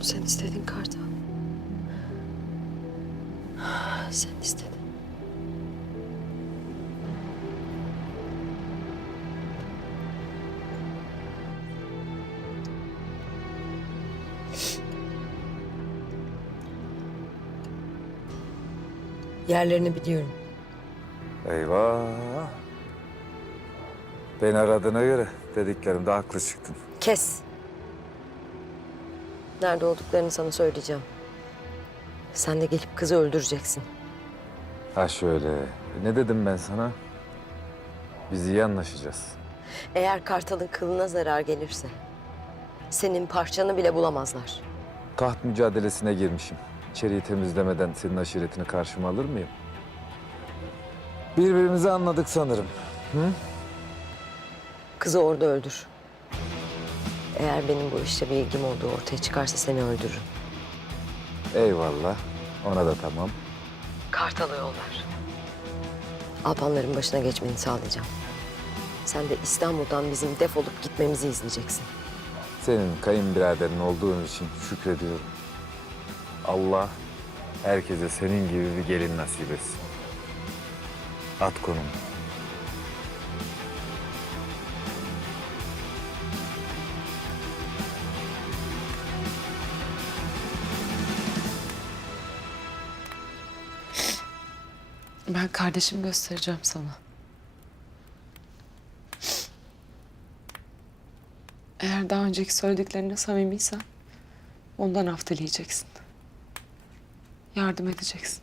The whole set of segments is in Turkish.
Sen istedin Kartal. Sen istedin. Yerlerini biliyorum. Eyvah. Beni aradığına göre dediklerimde haklı çıktın. Kes. Nerede olduklarını sana söyleyeceğim. Sen de gelip kızı öldüreceksin. Ha şöyle. Ne dedim ben sana? Biz iyi anlaşacağız. Eğer Kartal'ın kılına zarar gelirse... ...senin parçanı bile bulamazlar. Taht mücadelesine girmişim. İçeriği temizlemeden senin aşiretini karşıma alır mıyım? Birbirimizi anladık sanırım. Kızı orada öldür. Eğer benim bu işte bir ilgim olduğu ortaya çıkarsa seni öldürürüm. Eyvallah. Ona da tamam. Kartal'ı yollar. Alpanların başına geçmeni sağlayacağım. Sen de İstanbul'dan bizim defolup gitmemizi izleyeceksin. Senin kayınbiraderin olduğun için şükrediyorum. Allah herkese senin gibi bir gelin nasip etsin. At konumu. Ben kardeşimi göstereceğim sana. Eğer daha önceki söylediklerine samimiysen ondan af dileyeceksin. Yardım edeceksin.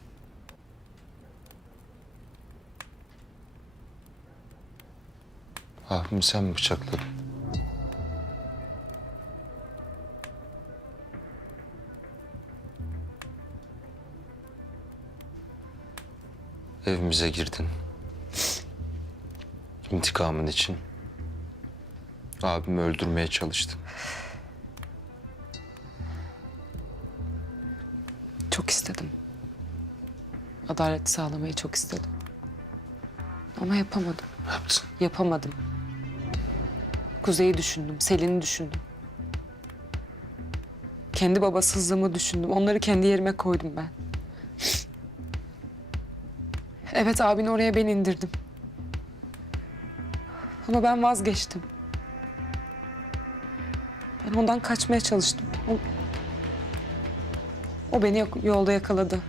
Abimi sen mi bıçakladın? Evimize girdin. İntikamın için. Abimi öldürmeye çalıştın. Çok istedim. Adalet sağlamayı çok istedim. Ama yapamadım. Ne yaptın? Yapamadım. Kuzey'i düşündüm, Selin'i düşündüm. Kendi babasızlığımı düşündüm. Onları kendi yerime koydum ben. Evet abini oraya ben indirdim. Ama ben vazgeçtim. Ben ondan kaçmaya çalıştım. O, o beni yolda yakaladı.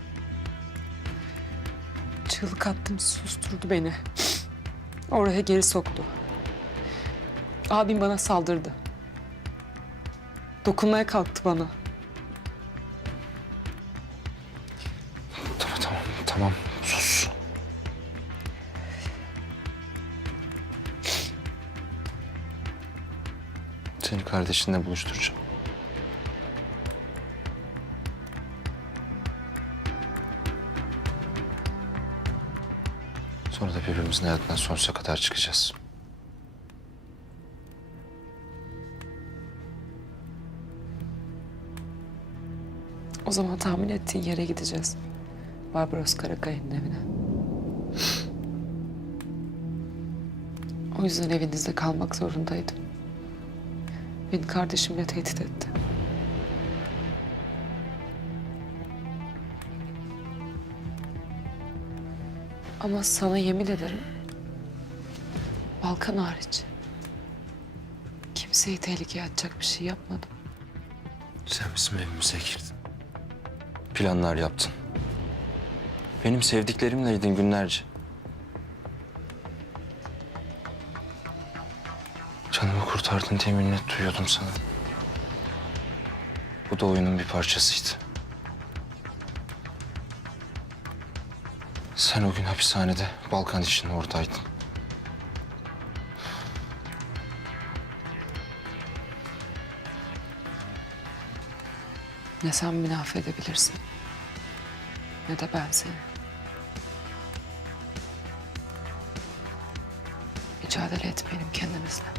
Çığlık attım, susturdu beni. Oraya geri soktu. Abim bana saldırdı. Dokunmaya kalktı bana. Tamam tamam tamam Seni kardeşinle buluşturacağım. Sonra da birbirimizin hayatından sonsuza kadar çıkacağız. O zaman tahmin ettiğin yere gideceğiz. Barbaros Karakaya'nın evine. O yüzden evinizde kalmak zorundaydım. Beni kardeşimle tehdit etti. Ama sana yemin ederim... Balkan hariç... Kimseyi tehlikeye atacak bir şey yapmadım. Sen bizim evimize girdin. Planlar yaptın. Benim sevdiklerimleydin günlerce. Kurtardın diye minnet duyuyordum sana. Bu da oyunun bir parçasıydı. Sen o gün hapishanede Balkan için oradaydın. Ne sen beni affedebilirsin ne de ben seni. Mücadele etmeyelim kendimizle.